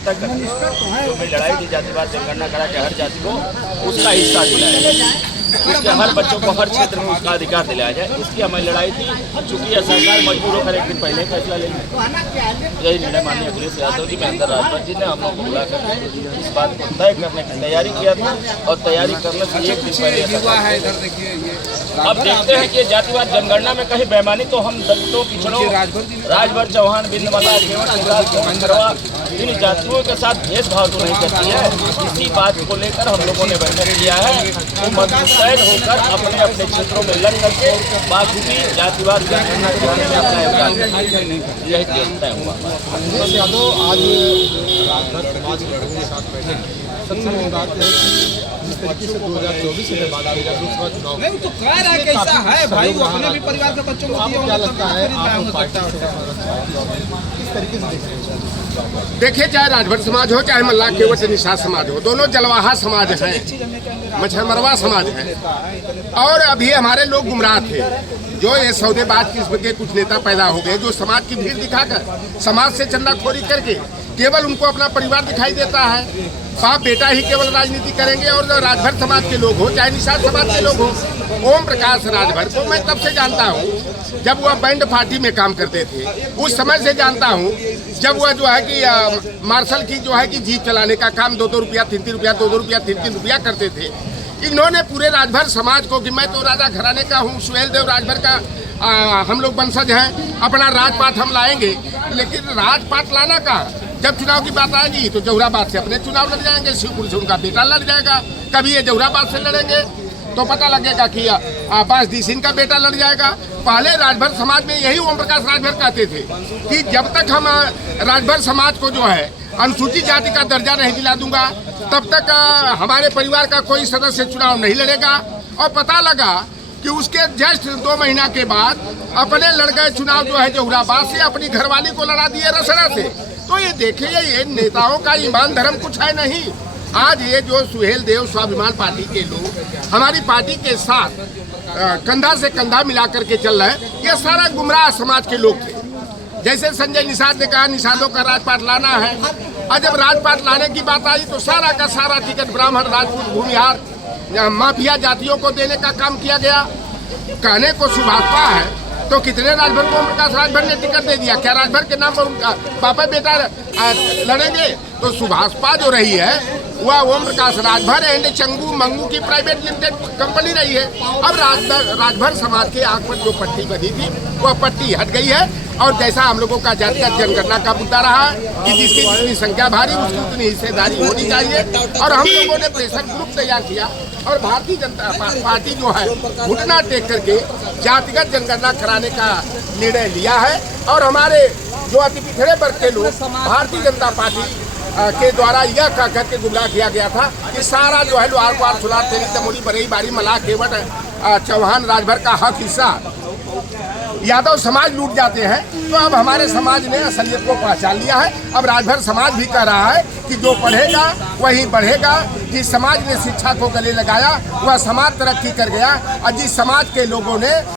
तक जो भी लड़ाई थी जातिवाद जनगणना करा के हर जाति को उसका हिस्सा दिलाया जाए, उसके हर बच्चों को हर क्षेत्र में उसका अधिकार दिलाया जाए, इसकी हमारी लड़ाई थी। चूँकि यह सरकार मजबूर होकर एक दिन पहले फैसला ले ली, यही निर्णय माननीय अखिलेश यादव जी महेंद्र राजभर जी ने हम लोग को बुलाकर इस बात को तय करने की तैयारी किया था और तैयारी करने से एक दिन पहले अब देखते हैं कि जातिवाद जनगणना में कहीं बेईमानी तो हम दलितों, पिछड़ों, राजभर, चौहान, बिंदवाला, इन जातियों के साथ भेदभाव तो नहीं करती है। इसी बात को लेकर हम लोगों ने बैठक किया है, वो मुस्तैद होकर अपने अपने क्षेत्रों में लड़ करके बाखूबी जातिवाद जनगणना कराने में अपना योगदान यही तय हुआ। यादव आज राजभर समाज के लोगों के साथ बैठे, सबसे बड़ी बात है कि जिस तरीके से 2024 के बाद लोकसभा चुनाव नहीं तो कह रहा है कैसा है भाई, वो अपने भी परिवार के बच्चों को दिया, क्या लगता है आप पार्टी किस तरीके से देख रहे हैं? देखिए, चाहे राजभर समाज हो चाहे मल्लाह केवट निषाद समाज हो, दोनों जलवाहा समाज हैं, मछरमरवा समाज है। और अभी हमारे लोग गुमराह थे, जो ये सौदेबाज किस्म के कुछ नेता पैदा हो गए, जो समाज की भीड़ दिखाकर समाज से चंदाखोरी करके केवल उनको अपना परिवार दिखाई देता है। बाप बेटा ही केवल राजनीति करेंगे। और जो राजभर समाज के लोग हो चाहे निषाद समाज के लोग हो, ओम प्रकाश राजभर को मैं तब से जानता हूँ जब वह बैंड पार्टी में काम करते थे, उस समय से जानता हूँ जब वह जो है कि मार्शल की जो है कि जीप चलाने का काम 2-2 रुपया 3-3 रुपया 2-2 रुपया 3-3 रुपया करते थे। इन्होंने पूरे राजभर समाज को कि मैं तो राजा घराने का हूँ, सुहेल देव राजभर का हम लोग वंशज हैं, अपना राजपाट हम लाएंगे। लेकिन राजपाट लाना का जब चुनाव की बात आएगी तो जहुराबाद से अपने चुनाव लड़ जाएंगे, शिवपुर से उनका बेटा लड़ जाएगा, कभी ये जहुराबाद से लड़ेंगे तो पता लगेगा कि बासडी सिंह का बेटा लड़ जाएगा। पहले राजभर समाज में यही ओम प्रकाश राजभर कहते थे कि जब तक हम राजभर समाज को जो है अनुसूचित जाति का दर्जा नहीं दिला दूंगा तब तक हमारे परिवार का कोई सदस्य चुनाव नहीं लड़ेगा। और पता लगा कि उसके जस्ट 2 महीना के बाद अपने लड़ गए चुनाव जो है जहुराबाद से, अपनी घरवाली को लड़ा दिए रसड़ा से। तो ये देखिए, ये नेताओं का ईमान धर्म कुछ है नहीं। आज ये जो सुहेल देव स्वाभिमान पार्टी के लोग हमारी पार्टी के साथ कंधा से कंधा मिलाकर के चल रहे हैं, ये सारा गुमराह समाज के लोग थे। जैसे संजय निषाद ने कहा निषादों का राजपाट लाना है, और जब राजपाट लाने की बात आई तो सारा का सारा टिकट ब्राह्मण, राजपूत, भूमिहार, माफिया जातियों को देने का काम किया गया। कहने को सुभाषपा है तो कितने राजभर को ओम प्रकाश राजभर ने टिकट दे दिया? क्या राजभर के नाम पर उनका पापा बेटा लड़ेंगे? तो सुभाषपा जो रही है वह ओम प्रकाश राजभर एंड चंगू मंगू की प्राइवेट लिमिटेड कंपनी रही है। अब राजभर समाज के आंख पर जो पट्टी बंधी थी वह पट्टी हट गई है। और जैसा हम लोगों का जातिगत जनगणना का मुद्दा रहा है कि जिसकी जितनी संख्या भारी उसकी उतनी हिस्सेदारी होनी चाहिए, और हम लोगों ने प्रेशर ग्रुप तैयार किया और भारतीय जनता पार्टी जो है घुटना टेक करके जातिगत जनगणना कराने का निर्णय लिया है। और हमारे जो अति पिछड़े वर्ग के लोग भारतीय जनता पार्टी के द्वारा यह कह करके गुमराह किया गया था कि सारा जो है लोहार पार सुलार तेरी तमोली बरई बारी मल्लाह केवट चौहान राजभर का हक हिस्सा यादव समाज लूट जाते हैं। तो अब हमारे समाज ने असलियत को पहचान लिया है। अब राजभर समाज भी कह रहा है कि जो पढ़ेगा वही बढ़ेगा। जिस समाज ने शिक्षा को गले लगाया वह समाज तरक्की कर गया, और जिस समाज के लोगों ने